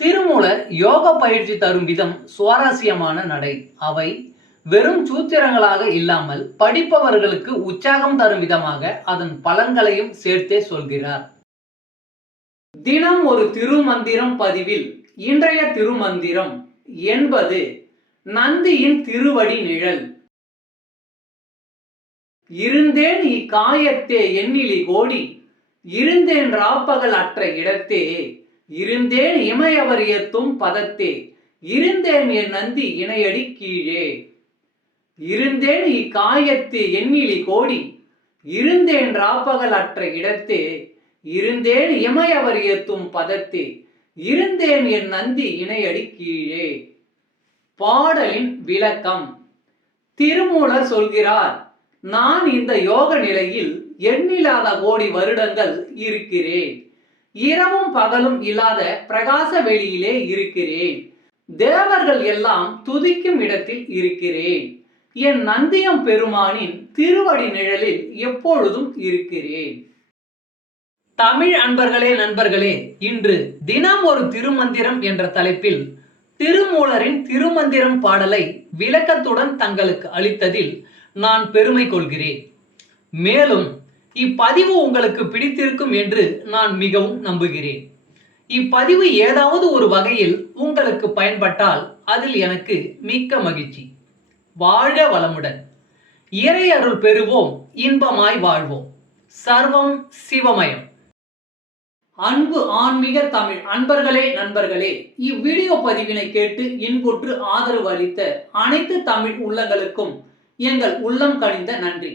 திருமூலர் யோக பயிற்சி தரும் விதம் சுவாரஸ்யமான நடை. அவை வெறும் சூத்திரங்களாக இல்லாமல் படிப்பவர்களுக்கு உற்சாகம் தரும் விதமாக அதன் பலன்களையும் சேர்த்தே சொல்கிறார். தினம் ஒரு திருமந்திரம் பதிவில் இன்றைய திருமந்திரம் என்பது நந்தியின் திருவடி நிழல். இருந்தேன் இக்காயத்தே எண்ணிலி கோடி இருந்தேன் ராப்பகல் அற்ற இடத்தே இருந்தேன் இமையவர் ஏத்தும் பதத்தே இருந்தேன் என் நந்தி இணையடி கீழே. இருந்தேன் இக்காயத்து எண்ணிலி கோடி இருந்தேன் ராப்பகல் அற்ற இடத்தே இருந்தேன் இமையவர் ஏத்தும் பதத்தே இருந்தேன் என் நந்தி இணையடி கீழே. பாடலின் விளக்கம் திருமூலர் சொல்கிறார் நான் இந்த யோக நிலையில் எண்ணில்லாத கோடி வருடங்கள் இருக்கிறேன். இரவும் பகலும் இல்லாத பிரகாச வெளியிலே இருக்கிறேன். தேவர்கள் எல்லாம் துதிக்கும் இடத்தில் இருக்கிறேன். என் நந்தியம் பெருமானின் திருவடி நிழலில் எப்பொழுதும் இருக்கிறேன். தமிழ் அன்பர்களே நண்பர்களே இன்று தினம் ஒரு திருமந்திரம் என்ற தலைப்பில் திருமூலரின் திருமந்திரம் பாடலை விளக்கத்துடன் தங்களுக்கு அளித்ததில் நான் பெருமை கொள்கிறேன். மேலும் இப்பதிவு உங்களுக்கு பிடித்திருக்கும் என்று நான் மிகவும் நம்புகிறேன். இப்பதிவு ஏதாவது ஒரு வகையில் உங்களுக்கு பயன்பட்டால் அதில் எனக்கு மிக்க மகிழ்ச்சி. வாழ வளமுடன். இறை அருள் பெறுவோம் இன்பமாய் வாழ்வோம். சர்வம் சிவமயம். அன்பு ஆன்மீக தமிழ் அன்பர்களே நண்பர்களே இவ்வீடியோ பதிவினை கேட்டு இன்புற்று ஆதரவு அளித்த அனைத்து தமிழ் உள்ளங்களுக்கும் எங்கள் உள்ளம் கனிந்த நன்றி.